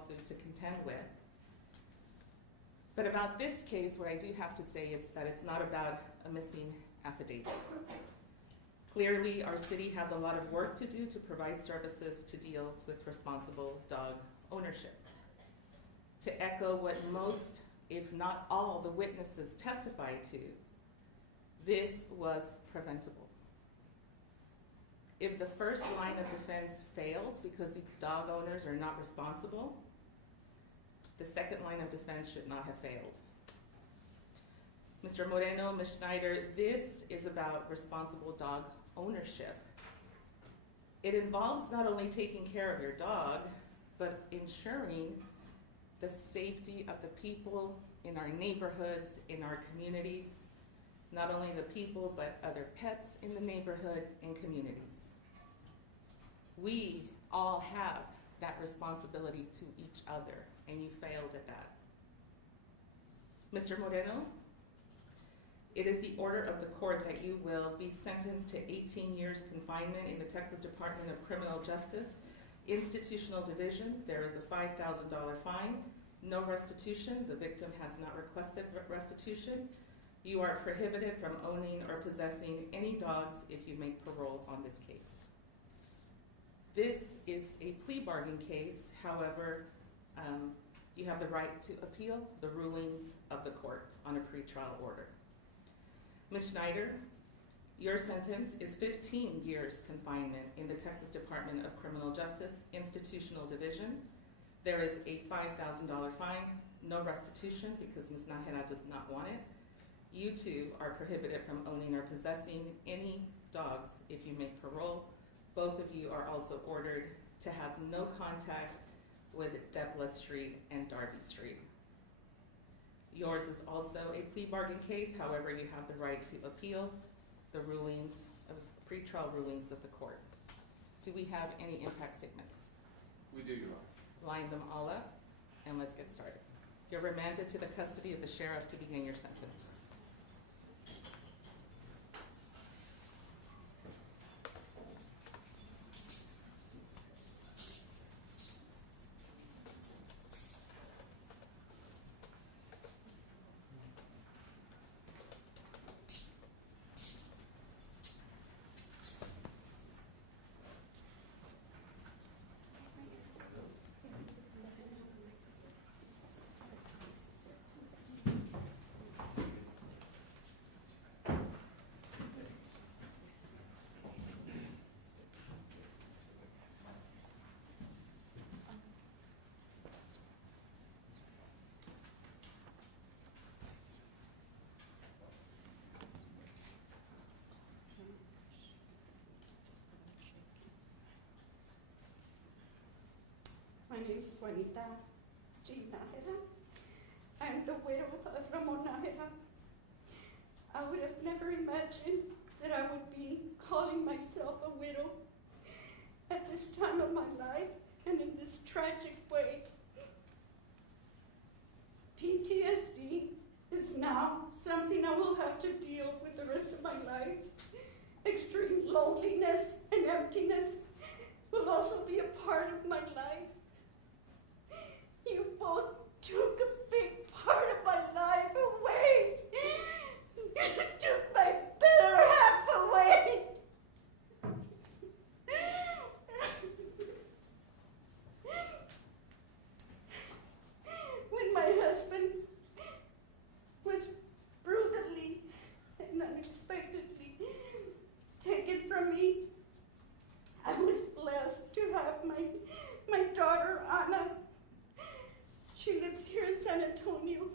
lawsuit to contend with. But about this case, what I do have to say is that it's not about a missing affidavit. Clearly, our city has a lot of work to do to provide services to deal with responsible dog ownership. To echo what most, if not all, the witnesses testified to, this was preventable. If the first line of defense fails because the dog owners are not responsible, the second line of defense should not have failed. Mr. Moreno, Ms. Schneider, this is about responsible dog ownership. It involves not only taking care of your dog, but ensuring the safety of the people in our neighborhoods, in our communities, not only the people, but other pets in the neighborhood and communities. We all have that responsibility to each other, and you failed at that. Mr. Moreno, it is the order of the court that you will be sentenced to 18 years confinement in the Texas Department of Criminal Justice, Institutional Division. There is a $5,000 fine, no restitution. The victim has not requested restitution. You are prohibited from owning or possessing any dogs if you make parole on this case. This is a plea bargain case. However, you have the right to appeal the rulings of the court on a pretrial order. Ms. Schneider, your sentence is 15 years confinement in the Texas Department of Criminal Justice, Institutional Division. There is a $5,000 fine, no restitution because Ms. Najera does not want it. You too are prohibited from owning or possessing any dogs if you make parole. Both of you are also ordered to have no contact with Depla Street and Darby Street. Yours is also a plea bargain case. However, you have the right to appeal the rulings, pretrial rulings of the court. Do we have any impact statements? We do, Your Honor. Line them all up, and let's get started. You're remanded to the custody of the sheriff to begin your sentence. My name is Juanita Najera. I am the widow of Ramon Najera. I would have never imagined that I would be calling myself a widow at this time of my life and in this tragic way. PTSD is now something I will have to deal with the rest of my life. Extreme loneliness and emptiness will also be a part of my life. You both took a big part of my life away. You took my better half away. When my husband was brutally and unexpectedly taken from me, I was blessed to have my daughter, Anna. She lives here in San Antonio.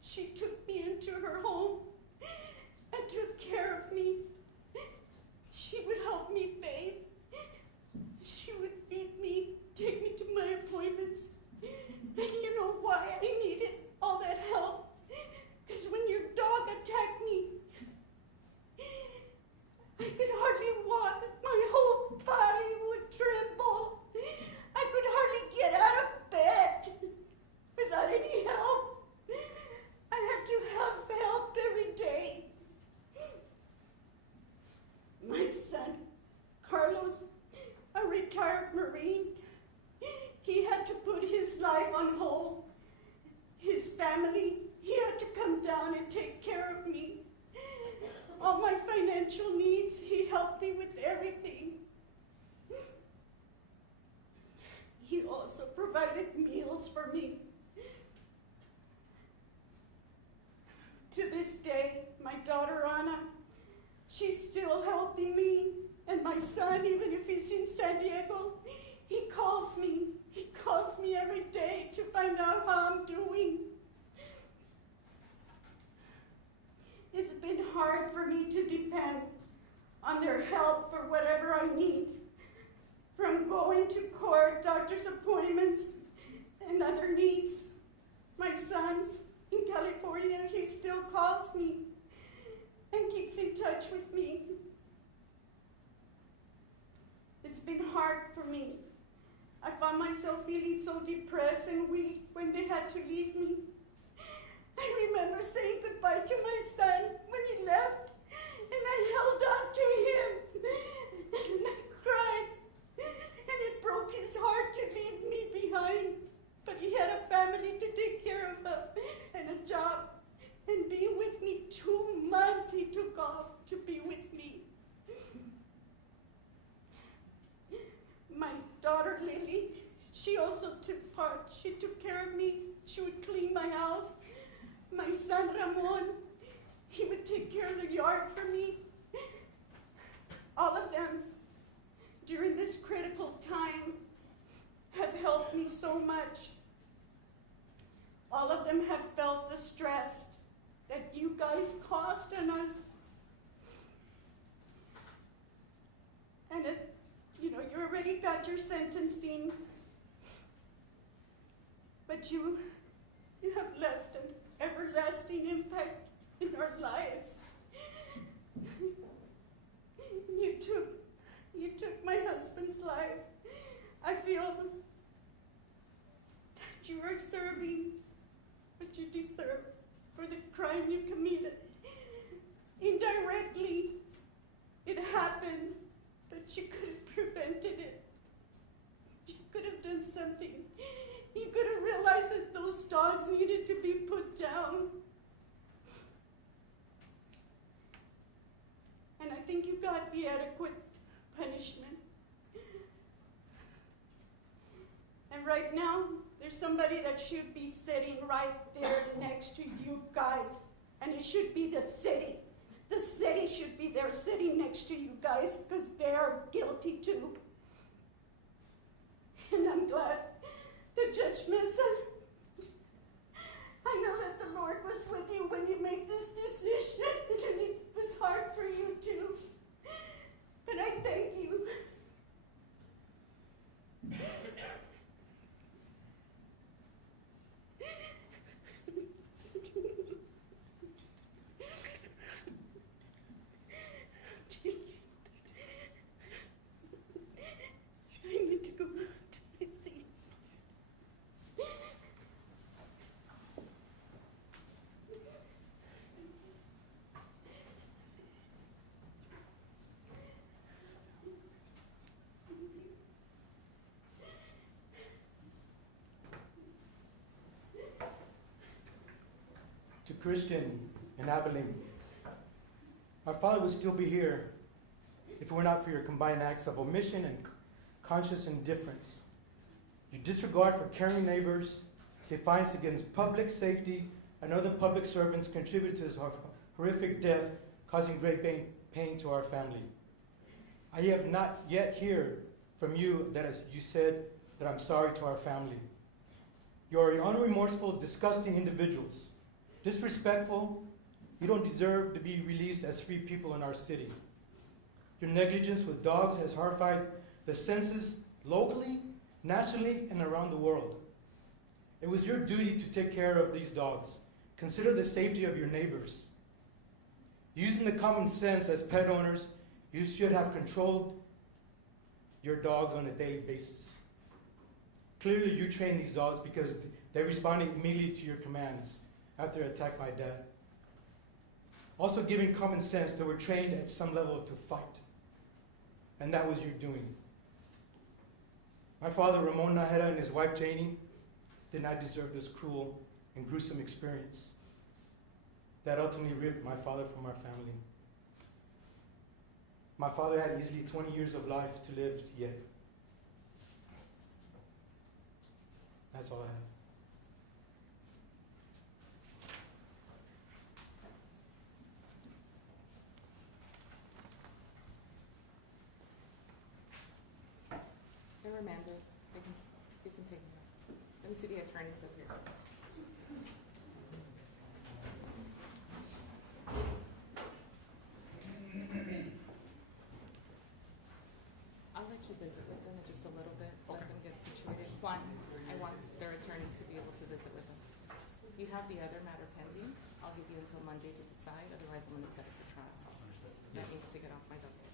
She took me into her home and took care of me. She would help me bathe. She would feed me, take me to my appointments. And you know why I needed all that help? Because when your dog attacked me, I could hardly walk. My whole body would tremble. I could hardly get out of bed without any help. I had to have help every day. on hold. His family, he had to come down and take care of me. All my financial needs, he helped me with everything. He also provided meals for me. To this day, my daughter Anna, she's still helping me. And my son, even if he's in San Diego, he calls me. He calls me every day to find out how I'm doing. It's been hard for me to depend on their help for whatever I need. From going to court, doctor's appointments, and other needs. My son's in California, he still calls me and keeps in touch with me. It's been hard for me. I found myself feeling so depressed and weak when they had to leave me. I remember saying goodbye to my son when he left, and I held on to him, and I cried, and it broke his heart to leave me behind. But he had a family to take care of and a job, and being with me 2 months he took off to be with me. My daughter Lily, she also took part. She took care of me. She would clean my house. My son Ramon, he would take care of the yard for me. All of them, during this critical time, have helped me so much. All of them have felt the stress that you guys caused on us. And you already got your sentencing, but you have left an everlasting impact in our lives. You took my husband's life. I feel that you are serving what you deserve for the crime you committed. Indirectly, it happened, but you could have prevented it. You could have done something. You could have realized that those dogs needed to be put down. And I think you got the adequate punishment. And right now, there's somebody that should be sitting right there next to you guys. And it should be the city. The city should be there sitting next to you guys because they are guilty too. And I'm glad that Judge Mesa, I know that the Lord was with you when you made this decision, and it was hard for you too. But I thank you. I need to go to my seat. To Christian and Abilene, our Father would still be here if it were not for your combined acts of omission and conscious indifference. Your disregard for caring neighbors, defiance against public safety, and other public servants contributed to his horrific death, causing great pain to our family. I have not yet heard from you that, as you said, that I'm sorry to our family. You are unremorseful, disgusting individuals. Disrespectful, you don't deserve to be released as free people in our city. Your negligence with dogs has horrified the senses locally, nationally, and around the world. It was your duty to take care of these dogs. Consider the safety of your neighbors. Using the common sense as pet owners, you should have controlled your dogs on a daily basis. Clearly, you trained these dogs because they responded immediately to your commands after they attacked my dad. Also giving common sense, they were trained at some level to fight. And that was your doing. My father, Ramon Najera, and his wife, Janie, did not deserve this cruel and gruesome experience that ultimately ripped my father from our family. My father had easily 20 years of life to live yet. That's all I have. They're remanded. They can take them. Let me see the attorneys up here. I'll let you visit with them in just a little bit. Let them get situated. Juan, I want their attorneys to be able to visit with them. You have the other matter pending. I'll give you until Monday to decide. Otherwise, I'm going to set it for trial. That needs to get off my docket.